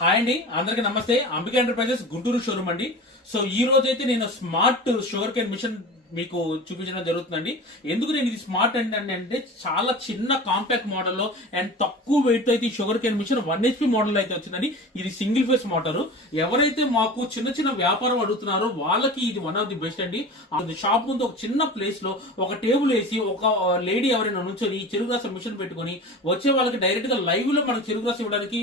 Hi అండి, అందరికి నమస్తే. అంబికా ఎంటర్ప్రైజెస్ గుంటూరు షోరూమ్ అండి. సో ఈ రోజు అయితే నేను స్మార్ట్ షుగర్ కేన్ మిషన్ మీకు చూపించడం జరుగుతుందండి. ఎందుకు నేను ఇది స్మార్ట్ అంటే చాలా చిన్న కాంపాక్ట్ మోడల్లో అండ్ తక్కువ వెయిట్ అయితే ఈ sugar cane machine 1 HP model అయితే వచ్చిందండి. ఇది సింగిల్ ఫేస్ మోటార్. ఎవరైతే మాకు చిన్న చిన్న వ్యాపారం అడుగుతున్నారో వాళ్ళకి ఇది వన్ ఆఫ్ ది బెస్ట్ అండి. షాప్ ముందు ఒక చిన్న ప్లేస్ లో ఒక టేబుల్ వేసి ఒక లేడీ ఎవరైనా నుంచొని చెరుకు రసం మిషన్ పెట్టుకుని వచ్చే వాళ్ళకి డైరెక్ట్ గా లైవ్ లో మనకు చెరుకు రసం ఇవ్వడానికి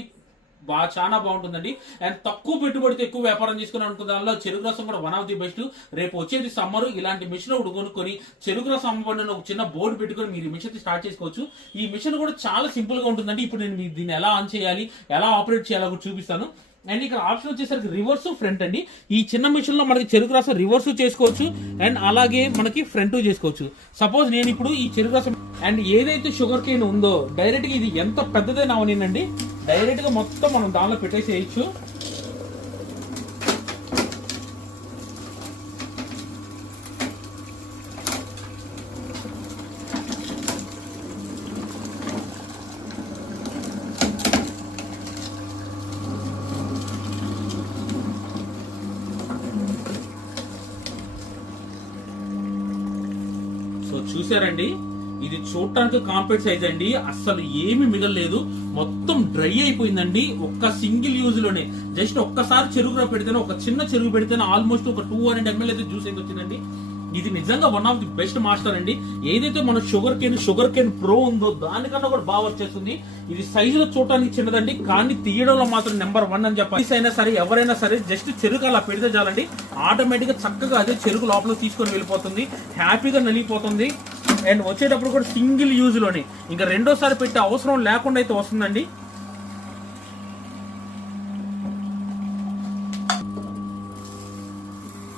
చాలా బాగుంటుందండి. అండ్ తక్కువ పెట్టుబడితో ఎక్కువ వ్యాపారం చేసుకుని అనుకున్న దానిలో చెరుకు రసం కూడా వన్ ఆఫ్ ది బెస్ట్. రేపు వచ్చేది సమ్మర్, ఇలాంటి మిషన్ ఒకటి కొనుక్కొని చెరుకు రసం అమ్మబడిన ఒక చిన్న బోర్డు పెట్టుకొని మీరు మిషన్ స్టార్ట్ చేసుకోవచ్చు. ఈ మిషన్ కూడా చాలా సింపుల్ గా ఉంటుందండి. ఇప్పుడు నేను దీన్ని ఎలా ఆన్ చేయాలి, ఎలా ఆపరేట్ చేయాలో కూడా చూపిస్తాను. అండ్ ఇక్కడ ఆప్షన్ వచ్చేసరికి రివర్స్ ఫ్రంట్ అండి. ఈ చిన్న మిషన్ లో మనకి చెరుకు రసం రివర్స్ చేసుకోవచ్చు అండ్ అలాగే మనకి ఫ్రంట్ చేసుకోవచ్చు. సపోజ్ నేను ఇప్పుడు ఈ చెరుకు రసం అండ్ ఏదైతే షుగర్ కేన్ ఉందో డైరెక్ట్ గా ఇది ఎంత పెద్దదైనా అవనండి, డైరెక్ట్ గా మొత్తం మనం దానిలో పెట్టేసేయచ్చు. సో చూసారండి, ఇది చూడటానికి కాంపాక్ట్ సైజ్ అండి. అస్సలు ఏమి మిగలలేదు, మొత్తం డ్రై అయిపోయిందండి. ఒక్క సింగిల్ యూజ్ లోనే జస్ట్ ఒక్కసారి చెరుకు పెడితేనే, ఒక చిన్న చెరుకు పెడితేనే ఆల్మోస్ట్ ఒక 200 ml అయితే జ్యూస్ అయితే వచ్చిందండి. ఇది నిజంగా one of the best master అండి. ఏదైతే మన షుగర్ కేన్ ప్రో ఉందో దానికన్నా కూడా బాగా వచ్చేస్తుంది. ఇది సైజులో చూడటానికి చిన్నదండి, కానీ తీయడంలో మాత్రం నెంబర్ 1 అని చెప్పాలి. అయినా సరే ఎవరైనా సరే జస్ట్ చెరుకు అలా పెడితే చాలండి, ఆటోమేటిక్ గా చక్కగా అదే చెరుకు లోపల తీసుకొని వెళ్ళిపోతుంది, హ్యాపీగా నలిగిపోతుంది. అండ్ వచ్చేటప్పుడు కూడా సింగిల్ యూజ్ లోనే, ఇంకా రెండోసారి పెట్టే అవసరం లేకుండా అయితే వస్తుందండి.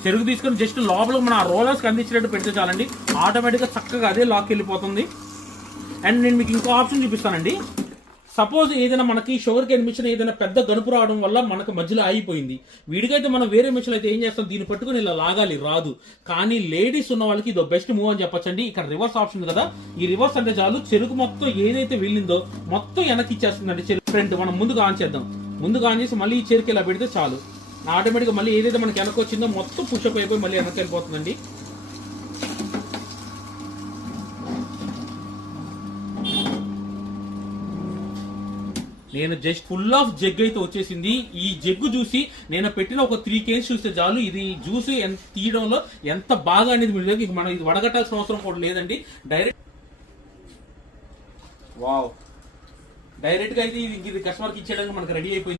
చెరుకు తీసుకొని జస్ట్ లోపల మన రోలర్స్ అందించినట్టు పెడితే చాలండి, ఆటోమేటిక్ గా చక్కగా అదే లాక్ వెళ్ళిపోతుంది. అండ్ నేను మీకు ఇంకో ఆప్షన్ చూపిస్తానండి. సపోజ్ ఏదైనా మనకి షుగర్ కేన్ మిషన్ ఏదైనా పెద్ద గనుపు రావడం వల్ల మనకు మధ్యలో ఆగిపోయింది, వీడికైతే మనం వేరే మిషన్ అయితే ఏం చేస్తాం, దీన్ని పట్టుకుని ఇలా లాగాలి రాదు. కానీ లేడీస్ ఉన్న వాళ్ళకి ఇది బెస్ట్ మూవ్ అని చెప్పొచ్చండి. ఇక్కడ రివర్స్ ఆప్షన్ కదా, ఈ రివర్స్ అంటే చాలు చెరుకు మొత్తం ఏదైతే వెళ్ళిందో మొత్తం వెనక్కి ఇచ్చేస్తుందండి. చెరుకు ఫ్రంట్ మనం ముందుగా ఆన్ చేద్దాం, ముందుగా ఆన్ చేసి మళ్ళీ ఈ చెరుకు ఇలా పెడితే చాలు, ఆటోమేటిక్ గా మళ్ళీ ఏదైతే మనకి వెనక్కి వచ్చిందో మొత్తం పుషప్ అయిపోయి మళ్ళీ వెనక్కి వెళ్ళిపోతుందండి. నేను జస్ట్ ఫుల్ ఆఫ్ జగ్ అయితే వచ్చేసింది. ఈ జగ్గు చూసి నేను పెట్టిన ఒక 3 కేన్స్ చూస్తే చాలు, ఇది జ్యూస్ తీయడంలో ఎంత బాగా అనేది మీరు మనం ఇది వడగట్టాల్సిన అవసరం కూడా లేదండి. డైరెక్ట్ గా అయితే ఇది కస్టమర్కి ఇచ్చేయడానికి మనకు రెడీ అయిపోయింది.